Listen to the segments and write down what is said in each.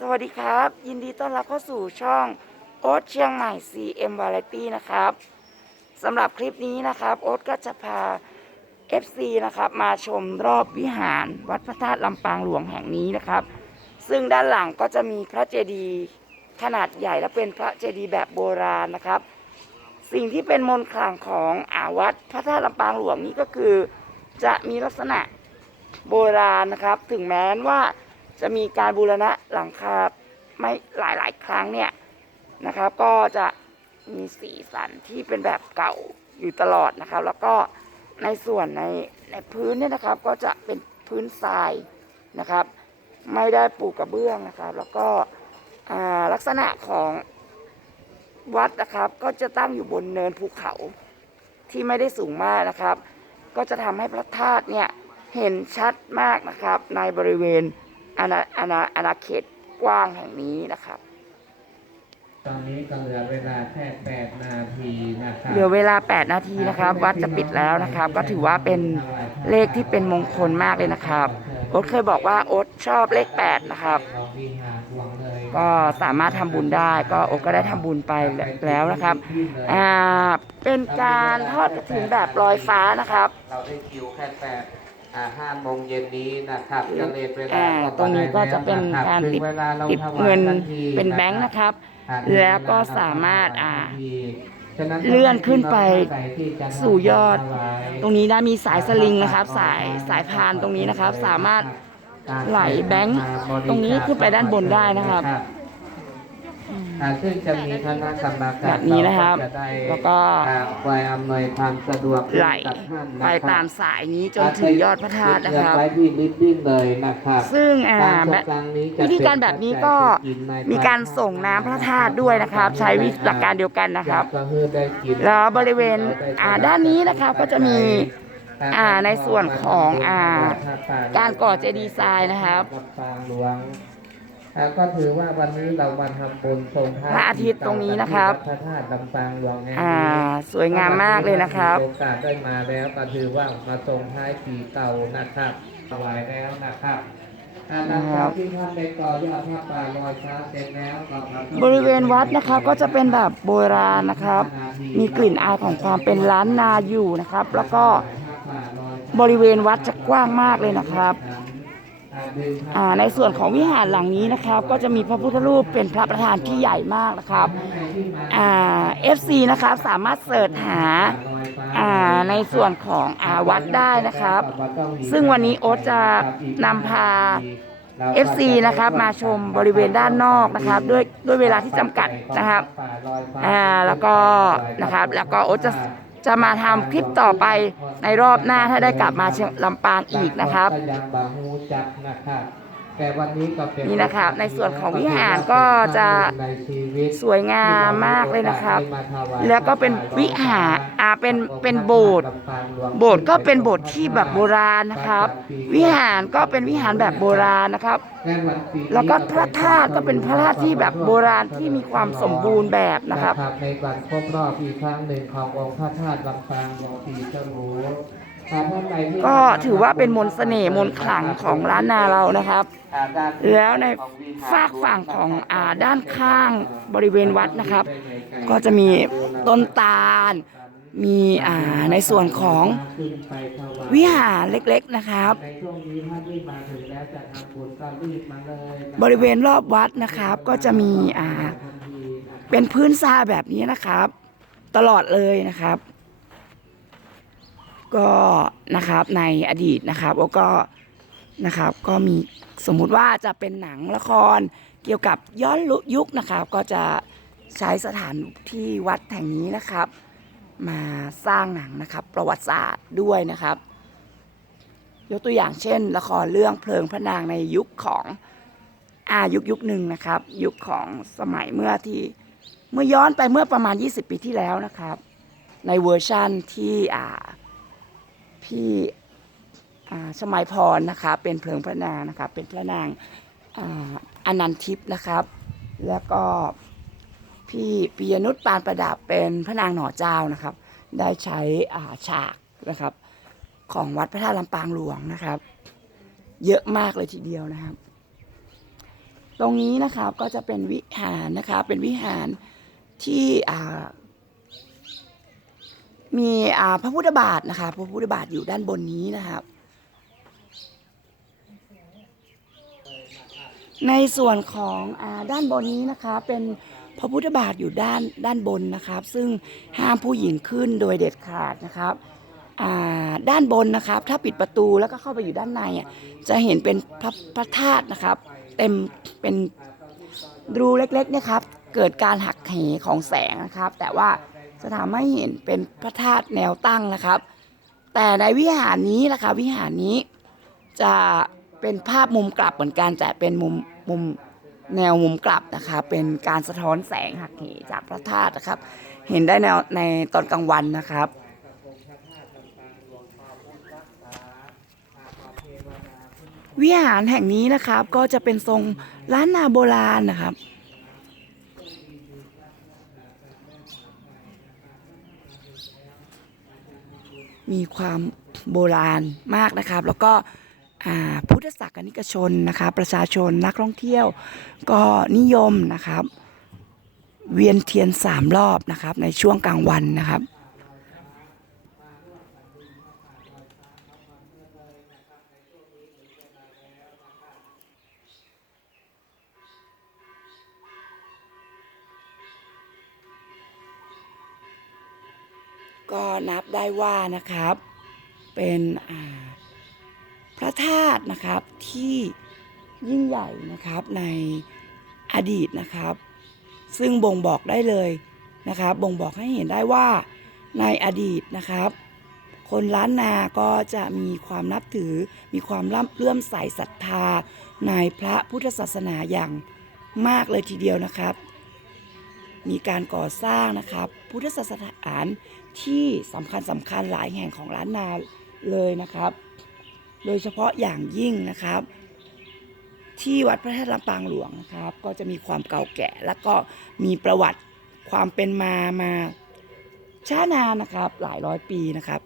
สวัสดีครับ ยินดีต้อนรับเข้าสู่ช่องโอ๊ตเชียงใหม่ CM Variety นะครับสำหรับคลิปนี้นะครับ โอ๊ตก็จะพา FC นะครับ มาชมรอบวิหารวัดพระธาตุลำปางหลวงแห่งนี้นะครับ ซึ่งด้านหลังก็จะมีพระเจดีย์ขนาดใหญ่และเป็นพระเจดีย์แบบโบราณนะครับ สิ่งที่เป็นมนต์ขลังของอาวัดพระธาตุลำปางหลวงนี้ก็คือ จะมีลักษณะโบราณนะครับ ถึงแม้ว่า จะมีการบูรณะหลังคาไม่หลายๆ ครั้งเนี่ยนะครับ ก็จะมีสีสันที่เป็นแบบเก่าอยู่ตลอดนะครับ แล้วก็ในส่วนในในพื้นเนี่ยนะครับ ก็จะเป็นพื้นทรายนะครับ ไม่ได้ปูกระเบื้องนะครับ แล้วก็ลักษณะของวัดนะครับ ก็จะตั้งอยู่บนเนินภูเขาที่ไม่ได้สูงมากนะครับ ก็จะทำให้พระธาตุเนี่ยเห็นชัดมากนะครับในบริเวณ ณาอาณาอาณาเขตกว้างแห่งนี้นะครับ ตอนนี้ก็เหลือเวลาแค่แปดนาทีนะครับเหลือเวลา 8 นาทีนะครับ วัดจะปิดแล้วนะครับ ก็ถือว่าเป็นเลขที่เป็นมงคลมากเลยนะครับ โอ๊ตเคยบอกว่าโอ๊ตชอบเลข 8 นะครับเราวิหารหลวงเลยก็สามารถทำบุญได้ ก็โอ๊ตก็ได้ทำบุญไปแล้วนะครับอ่าเป็นการทอดกระถินแบบลอยฟ้านะครับ เราได้คิวแค่แปดอ่า ห้าโมงเย็นนี้นะครับจะเลทเวลาอ่าตรงนี้ก็จะเป็นการติดติดเงินเป็นแบงค์นะครับ แล้วก็สามารถอ่าเลื่อนขึ้นไปสู่ยอด ตรงนี้นะมีสายสลิงนะครับ สายสายพานตรงนี้นะครับ สามารถไหลแบงค์ตรงนี้ขึ้นไปด้านบนได้นะครับ อ่าซึ่งจะมีคณะกรรมการแบบนี้นะครับจได้แล้วก็ อ่าคอยอำนวยความสะดวกไหลกับท่านนะไปครับตามสายนี้จนถึงยอดพระธาตุนะครับไว้ที่ลิฟติ้งเลยนะครับ ซึ่งอ่าการแบจัดบครั้งนี้จะวิธีการแบบนี้ก็มีการส่งน้ำพระธาตุด้วยนะครับ ใช้วิธีหลักการเดียวกันนะครับก็คือได้กินแล้วบริเวณอ่าด้านนี้นะครับก็จะมีอ่าในส่วนของอ่าการก่อเจดีย์ทรายนะครับ ก็ถือว่าวันนี้เรามาทำบุญทรงพระอาทิตย์ตรงนี้นะครับพระธาตุลำปางหลวงแห่งอ่านี้สวยงามมากเลยนะครับมีโอกาสได้มาแล้วก็ถือว่ามาทรงท้ายปีเก่านะครับถวายแล้วนะครับอ่าหลังจากที่ท่านได้ก่อยอดพระป่าลอยฟ้าเสร็จแล้วก็มาบริเวณวัดนะครับก็จะเป็นแบบโบราณนะครับ มีกลิ่นอายของความเป็นล้านนาอยู่นะครับ แล้วก็บริเวณวัดจะกว้างมากเลยนะครับอ่า ในส่วนของวิหารหลังนี้นะครับ ก็จะมีพระพุทธรูปเป็นพระประธานที่ใหญ่มากนะครับอ่า FC นะครับสามารถเสิร์ชหาาในส่วนของอาวัดได้นะครับ ซึ่งวันนี้โอ๊ตจะนำพา FC นะครับมาชมบริเวณด้านนอกนะครับ ด้วยด้วยเวลาที่จำกัดนะครับอ่าแล้วก็นะครับแล้วก็โอ๊ตจะ จะมาทำคลิปต่อไปในรอบหน้าถ้าได้กลับมาเชียงลำปางอีกนะครับ ก็ยังบาฮูจักนะครับแต่วันนี้ก็เป็นนี่นะครับ ในส่วนของวิหารก็จะในชีวิตสวยงามมากเลยนะครับ แล้วก็เป็นวิหารอ่าเป็นเป็นโบสถ์โบสถ์ก็เป็นโบสถ์ที่แบบโบราณนะครับ วิหารก็เป็นวิหารแบบโบราณนะครับ แล้วก็พระธาตุก็เป็นพระธาตุที่แบบโบราณที่มีความสมบูรณ์แบบนะครับในวันครบรอบอีกครั้งหนึ่งขององค์พระธาตุลำปางหลวงปีฉลูอ่าท่านใดที่ ก็ถือว่าเป็นมนต์เสน่ห์มนต์ขลังของร้านนาเรานะครับ แล้วในฝากฝั่งของอ่าด้านข้างบริเวณวัดนะครับ ก็จะมีต้นตาล มีอ่าในส่วนของวิหารเล็กๆนะครับ บริเวณรอบวัดนะครับ ก็จะมีอ่าเป็นพื้นทรายแบบนี้นะครับ ตลอดเลยนะครับ ก็นะครับในอดีตนะครับแล้วก็นะครับก็มีสมมุติว่าจะเป็นหนังละครเกี่ยวกับย้อนยุคนะครับ ก็จะใช้สถานที่วัดแห่งนี้นะครับ มาสร้างหนังนะครับประวัติศาสตร์ด้วยนะครับ ยกตัวอย่างเช่น ละครเรื่องเพลิงพระนางในยุคของอายุคยุคหนึ่งนะครับ ยุคของสมัยเมื่อที่เมื่อย้อนไปเมื่อประมาณ 20 ปีที่แล้วนะครับ ในเวอร์ชั่นที่อ่า พี่สมัยพรนะคะ เป็นเพลิงพระนางนะครับเป็นพระนางอานันทิพย์นะครับ แล้วก็พี่ปิยนุชปานประดับเป็นพระนางหน่อเจ้านะครับ ได้ใช้าฉากนะครับ ของวัดพระธาตุลำปางหลวงนะครับ เยอะมากเลยทีเดียวนะครับ ตรงนี้นะครับก็จะเป็นวิหารนะครับเป็นวิหารที่ มีอ่าพระพุทธบาทนะคะ พระพุทธบาทอยู่ด้านบนนี้นะครับ ในส่วนของอาด้านบนนี้นะคะ เป็นพระพุทธบาทอยู่ด้านด้านบนนะครับ ซึ่งห้ามผู้หญิงขึ้นโดยเด็ดขาดนะครับด้านบนนะครับ ถ้าปิดประตูแล้วก็เข้าไปอยู่ด้านในอะจะเห็นเป็นพระพระธาตุนะครับ เต็มเป็นรูเล็กๆเนี่ยครับ เกิดการหักเหของแสงนะครับ แต่ว่า จะทำให้เห็นเป็นพระธาตุแนวตั้งนะครับ แต่ในวิหารนี้นะคะวิหารนี้จะเป็นภาพมุมกลับเหมือนกันแต่เป็นมุมมุมแนวมุมกลับนะคะ เป็นการสะท้อนแสงหักเหจากพระธาตุนะครับ เห็นได้ในในตอนกลางวันนะครับวิหารแห่งนี้นะครับก็จะเป็นทรงล้านนาโบราณนะครับ มีความโบราณมากนะครับ แล้วก็พุทธศาสนิกชนนะครับประชาชนนักท่องเที่ยวก็นิยมนะครับ เวียนเทียนสามรอบนะครับในช่วงกลางวันนะครับ ก็นับได้ว่านะครับ เป็นพระธาตุนะครับที่ยิ่งใหญ่นะครับในอดีตนะครับ ซึ่งบ่งบอกได้เลยนะครับ บ่งบอกให้เห็นได้ว่าในอดีตนะครับ คนล้านนาก็จะมีความนับถือมีความเลื่อมใสศรัทธาในพระพุทธศาสนาอย่างมากเลยทีเดียวนะครับ มีการก่อสร้างนะครับ พุทธศาสถาน ที่สำคัญสำคัญหลายแห่งของล้านนาเลยนะครับ โดยเฉพาะอย่างยิ่งนะครับ ที่วัดพระธาตุลำปางหลวงนะครับ ก็จะมีความเก่าแก่ และก็มีประวัติความเป็นมามาช้านานนะครับ หลายร้อยปีนะครับ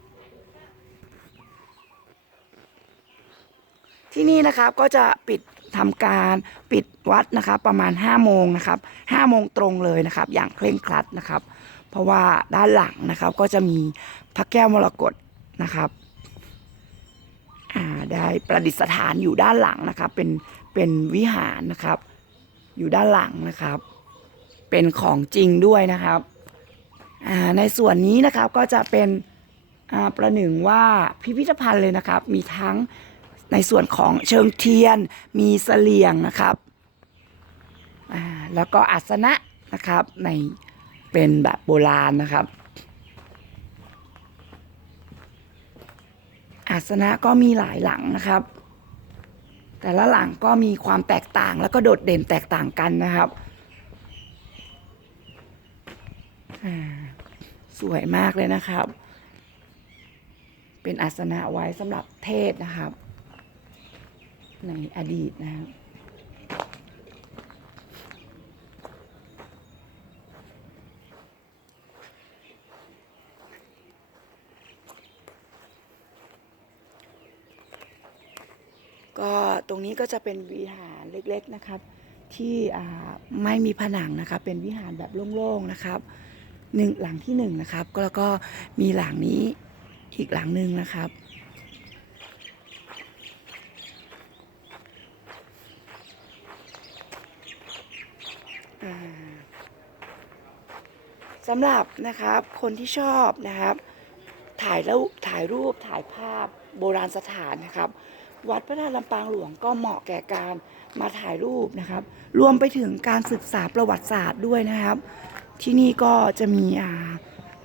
ที่นี่นะครับก็จะปิดทำการปิดวัดนะครับ ประมาณ5โมงนะครับ5โมงตรงเลยนะครับ อย่างเคร่งครัดนะครับ เพราะว่าด้านหลังนะครับก็จะมีพระแก้วมรกตนะครับได้ประดิษฐานอยู่ด้านหลังนะครับ เป็นเป็นวิหารนะครับ อยู่ด้านหลังนะครับ เป็นของจริงด้วยนะครับในส่วนนี้นะครับก็จะเป็นประหนึ่งว่าพิพิธภัณฑ์เลยนะครับ มีทั้งในส่วนของเชิงเทียนมีเสลียงนะครับแล้วก็อาสนะนะครับใน เป็นแบบโบราณนะครับ อาสนะก็มีหลายหลังนะครับ แต่ละหลังก็มีความแตกต่างแล้วก็โดดเด่นแตกต่างกันนะครับสวยมากเลยนะครับ เป็นอาสนะไว้สำหรับเทศนะครับ ในอดีตนะครับ ก็ ตรงนี้ก็จะเป็นวิหารเล็กๆนะครับ ที่ไม่มีผนังนะครับเป็นวิหารแบบโล่งๆนะครับหนึ่งหลังที่หนึ่งนะครับก็แล้วก็มีหลังนี้อีกหลังหนึ่งนะครับสำหรับนะครับคนที่ชอบนะครับ ถ่ายแล้วถ่ายรูปถ่ายภาพโบราณสถานนะครับ วัดพระธาตุลำปางหลวงก็เหมาะแก่การมาถ่ายรูปนะครับ รวมไปถึงการศึกษาประวัติศาสตร์ด้วยนะครับ ที่นี่ก็จะมี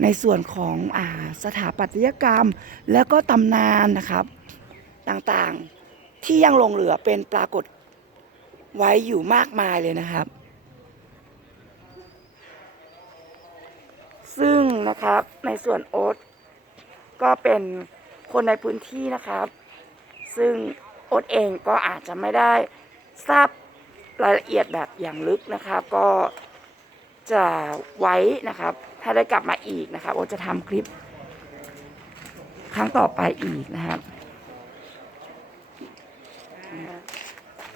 ในส่วนของอสถาปัตยกรรม แล้วก็ตำนานนะครับต่างๆที่ยังหลงเหลือเป็นปรากฏไว้อยู่มากมายเลยนะครับ ซึ่งนะครับในส่วนโอ๊ตก็เป็นคนในพื้นที่นะครับ ซึ่งโอ๊ตเองก็อาจจะไม่ได้ทราบรายละเอียดแบบอย่างลึกนะครับก็จะไว้นะครับ ถ้าได้กลับมาอีกนะครับโอ๊ตจะทำคลิป ครั้งต่อไปอีกนะครับ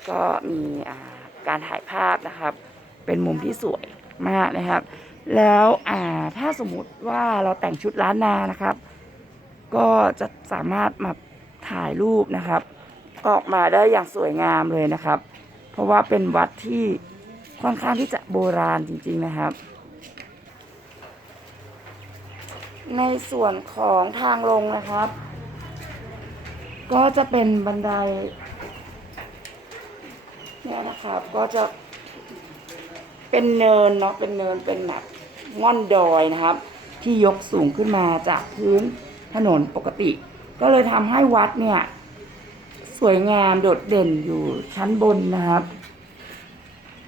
ก็มีการถ่ายภาพนะครับ เป็นมุมที่สวยมากนะครับ แล้วถ้าสมมุติว่าเราแต่งชุดล้านนานะครับ ก็จะสามารถมา ถ่ายรูปนะครับ ออกมาได้อย่างสวยงามเลยนะครับ เพราะว่าเป็นวัดที่ค่อนข้างที่จะโบราณจริง ๆนะครับ ในส่วนของทางลงนะครับ ก็จะเป็นบันไดเนี่ยนะครับก็จะเป็นเนินเนาะเป็นเนินเป็นแบบง่อนดอยนะครับ ที่ยกสูงขึ้นมาจากพื้นถนนปกติ ก็เลยทำให้วัดเนี่ย สวยงามโดดเด่นอยู่ชั้นบนนะครับ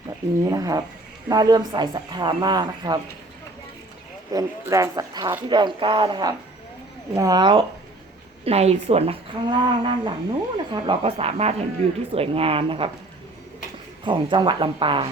แบบนี้นะครับ น่าเลื่อมใสศรัทธามากนะครับ เป็นแรงศรัทธาที่แรงกล้านะครับ แล้วในส่วนข้างล่างด้านหลังนู้นนะครับ เราก็สามารถเห็นวิวที่สวยงามนะครับ ของจังหวัดลำปาง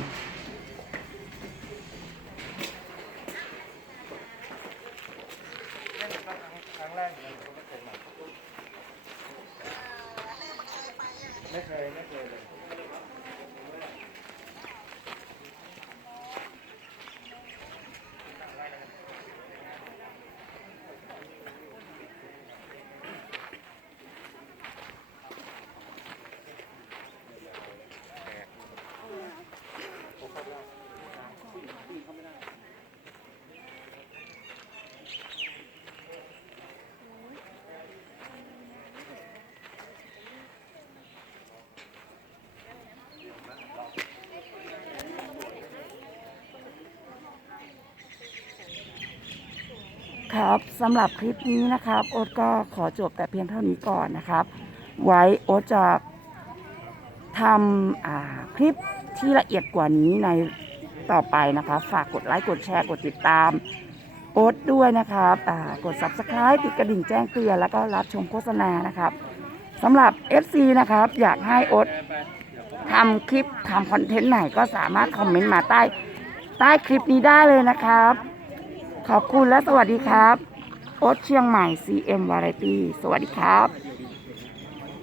ครับสำหรับคลิปนี้นะครับ โอ๊ตก็ขอจบแต่เพียงเท่านี้ก่อนนะครับ ไว้โอ๊ตจะทำคลิปที่ละเอียดกว่านี้ในต่อไปนะครับฝากกดไลค์กดแชร์กดติดตามโอ๊ตด้วยนะครับกด subscribe ติดกระดิ่งแจ้งเตือนแล้วก็รับชมโฆษณานะครับสำหรับ FC นะครับ อยากให้โอ๊ตทำคลิปทำคอนเทนต์ไหนก็สามารถคอมเมนต์มาใต้ใต้คลิปนี้ได้เลยนะครับ ขอบคุณและสวัสดีครับ โอ๊ตเชียงใหม่ CM Variety สวัสดีครับ